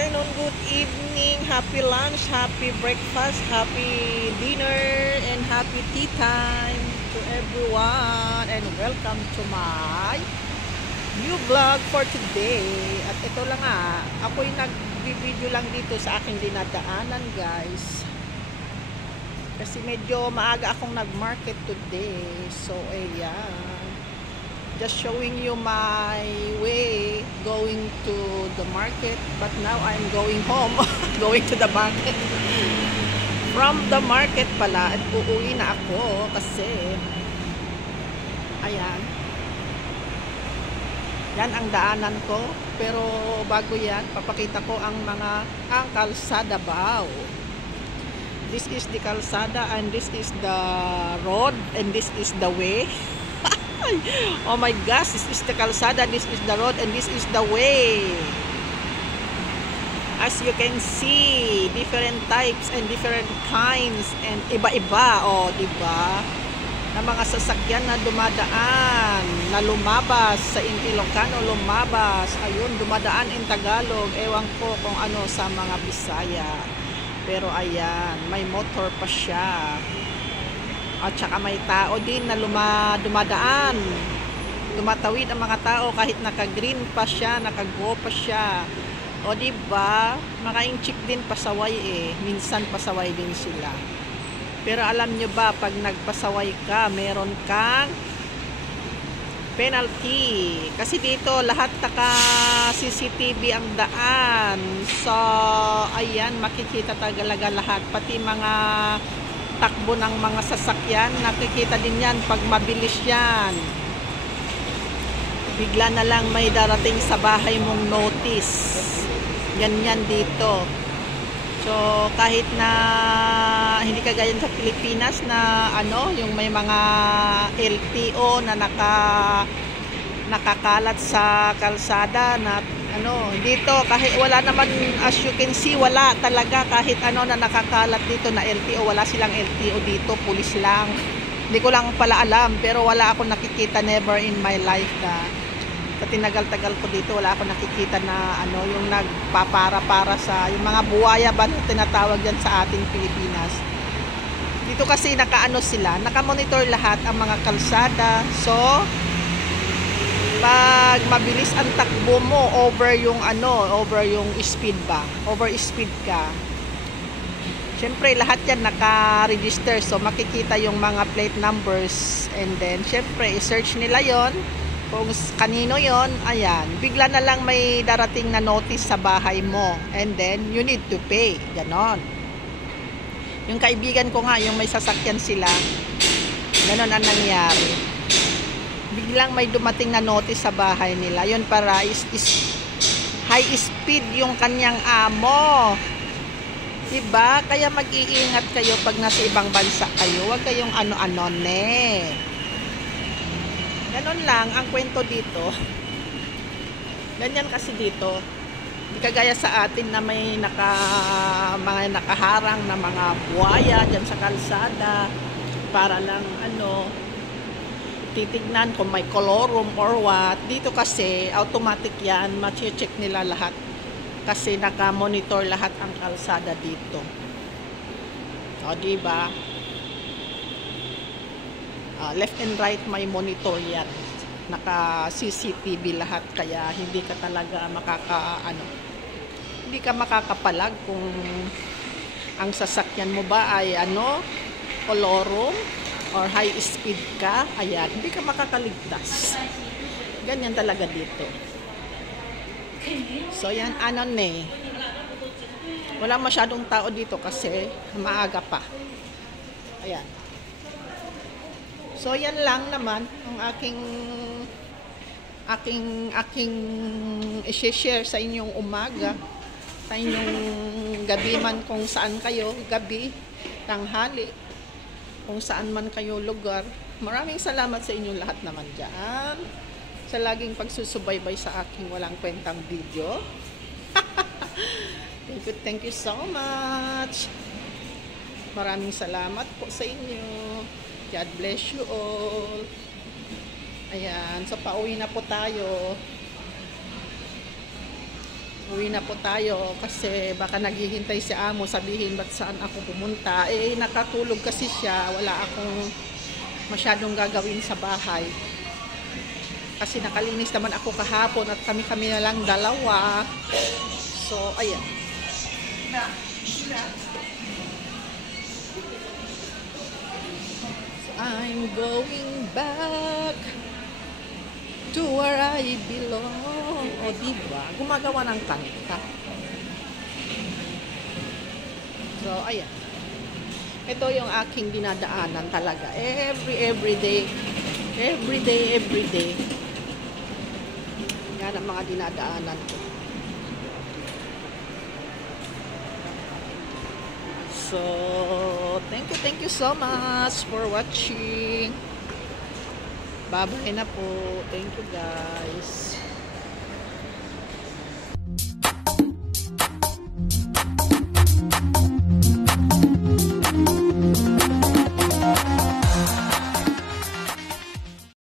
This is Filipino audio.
afternoon, good evening, happy lunch, happy breakfast, happy dinner, and happy tea time to everyone. And welcome to my new vlog for today. At ito lang ako'y nag-video lang dito sa aking dinadaanan, guys. Kasi medyo maaga akong nag-market today. So, ayan. Just showing you my way going to the market, but now I'm going home. Going to the market from the market pala, at uuwi na ako kasi ayan, yan ang daanan ko. Pero bago yan, papakita ko ang kalsada bao. This is the kalsada, and this is the road, and this is the way. Oh my gosh, this is the kalsada, this is the road, and this is the way. As you can see, different types and different kinds, and iba-iba, oh, diba? Na mga sasakyan na dumadaan, na lumabas sa Ilocano, lumabas, ayun, dumadaan in Tagalog, ewan ko kung ano sa mga Bisaya. Pero ayan, may motor pa siya. At saka may tao din na dumadaan. Tumatawid ang mga tao kahit naka-green pa siya, naka-go pa siya. O diba, maka-inchik din pasaway minsan pasaway din sila. Pero alam nyo ba, pag nagpasaway ka, meron kang penalty. Kasi dito, lahat naka-CCTV ang daan. So, ayan, makikita talaga lahat. Pati mga takbo ng mga sasakyan, nakikita din yan pag mabilis yan. Bigla na lang may darating sa bahay mong notice. Ganyan dito. So kahit na hindi kagaya sa Pilipinas na yung may mga LTO na nakakalat sa kalsada na dito kahit wala naman, as you can see, wala talaga kahit na nakakalat dito na LTO. Wala silang LTO dito, pulis lang. Hindi ko lang pala alam, pero wala ako nakikita, never in my life na sa tinagal-tagal ko dito, wala ako nakikita na yung nagpapara-para sa yung mga buwaya ba na tinatawag yan sa ating Pilipinas. Dito kasi sila, nakamonitor lahat ang mga kalsada. So pag mabilis ang takbo mo, over yung speed ba, over speed ka, syempre lahat yan naka-register, so makikita yung mga plate numbers, and then syempre i-search nila yon kung kanino yon. Ayan, bigla na lang may darating na notice sa bahay mo, and then you need to pay, ganon. Yung kaibigan ko nga, yung may sasakyan sila, ganon ang nangyari. Biglang may dumating na notice sa bahay nila. Yun para is high speed yung kanyang amo. Diba? Kaya mag-iingat kayo pag nasa ibang bansa kayo. Huwag kayong Ganon lang ang kwento dito. Ganyan kasi dito. Hindi kagaya sa atin na may mga nakaharang na mga buhaya dyan sa kalsada para lang titignan kung may colorum or what. Dito kasi automatic yan, ma-check nila lahat kasi naka-monitor lahat ang kalsada dito. O diba, left and right may monitor yan, naka CCTV lahat, kaya hindi ka talaga hindi ka makakapalag kung ang sasakyan mo ba ay colorum or high speed ka. Ayan, hindi ka makakaligtas. Ganyan talaga dito. So yan, wala masyadong tao dito kasi maaga pa. Ayan. So yan lang naman ang aking i-share sa inyong umaga, sa inyong gabi man, kung saan kayo, gabi, tanghali, kung saan man kayo lugar. Maraming salamat sa inyong lahat naman dyan sa laging pagsusubaybay sa aking walang kwentang video. Thank you so much. Maraming salamat po sa inyo. God bless you all. Ayan, so pauwi na po tayo. Uwi na po tayo kasi baka naghihintay si amo, sabihin ba't saan ako pumunta. Eh, nakatulog kasi siya, wala akong masyadong gagawin sa bahay. Kasi nakalinis naman ako kahapon at kami-kami na lang dalawa. So, ayan. So, I'm going back to where I belong. O, diba? Gumagawa ng kanta. So, ayan. Ito yung aking dinadaanan talaga. Every day. Every day. Yan ang mga dinadaanan ko. So, thank you so much for watching. Bye-bye na po. Thank you guys.